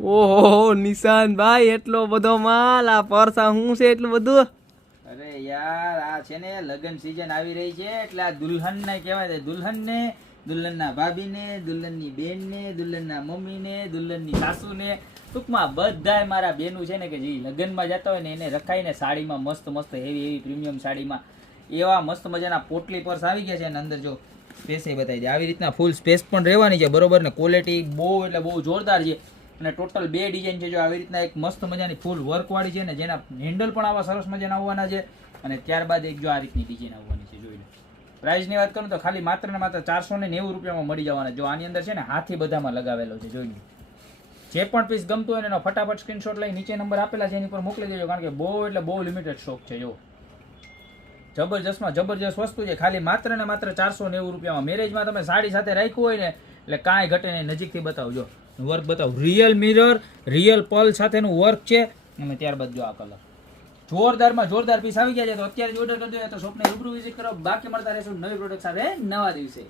ઓહો નિશાંત ભાઈ એટલો બધો માલ આ પરસા હું છે એટલું બધું. અરે યાર આ છે ને લગ્ન સીઝન આવી રહી છે એટલે આ દુલ્હન ને કહેવાય છે. દુલ્હનને, દુલ્હનના ભાભીને, દુલ્હનની બેનને, દુલ્હનના મમ્મીને, દુલ્હનની સાસુને, ટૂંકમાં બધાય મારા બેનું છે ને કે જે લગ્નમાં જતા હોય ને એને રખાઈને સાડીમાં મસ્ત મસ્ત એવી એવી પ્રીમિયમ સાડીમાં એવા મસ્ત મજાના પોટલી પર્સ આવી ગયા છે અને અંદર જો સ્પેસ એ બતાવી દે આવી રીતના ફૂલ સ્પેસ પણ રહેવાની છે બરોબર ને. ક્વોલિટી બહુ એટલે બહુ જોરદાર છે અને ટોટલ 2 ડિઝાઇન છે. જો આવી રીતના એક મસ્ત મજાની ફૂલ વર્કવાળી છે ને જેના હેન્ડલ પણ આવા સરસ મજાના આવવાના છે અને ત્યારબાદ એક જો આ રીતની ડિઝાઇન આવવાની છે. જોઈ લો પ્રાઇસની વાત કરું તો ખાલી માત્ર ને માત્ર 490 રૂપિયામાં મળી જવાના. જો આની અંદર છે ને હાથી બધામાં લગાવેલો છે. જોઈ લો જે પણ પીસ ગમતું હોય ને એનો ફટાફટ સ્ક્રીનશોટ લઈ નીચે નંબર આપેલા છે એની પર મોકલી દેજો કારણ કે બહુ એટલે બહુ લિમિટેડ સ્ટોક છે. જો જબરજસ્તમાં જબરજસ્ત વસ્તુ છે ખાલી માત્ર ને માત્ર 490 રૂપિયામાં. મેરેજમાં તમે સાડી સાથે રાખ્યું હોય ને એટલે કાંઈ ઘટે નહીં. નજીકથી બતાવજો વર્ક બતાવો. રિયલ મિરર રિયલ પલ સાથેનું વર્ક છે અને ત્યારબાદ જો આ કલર જોરદારમાં જોરદાર પીસ આવી ગયા છે. તો અત્યારે જ ઓર્ડર કરી દો તો શોપને રૂબરૂ વિઝિટ કરો. બાકી મળતા રહેશું નવી પ્રોડક્ટ સાથે નવા દિવસે.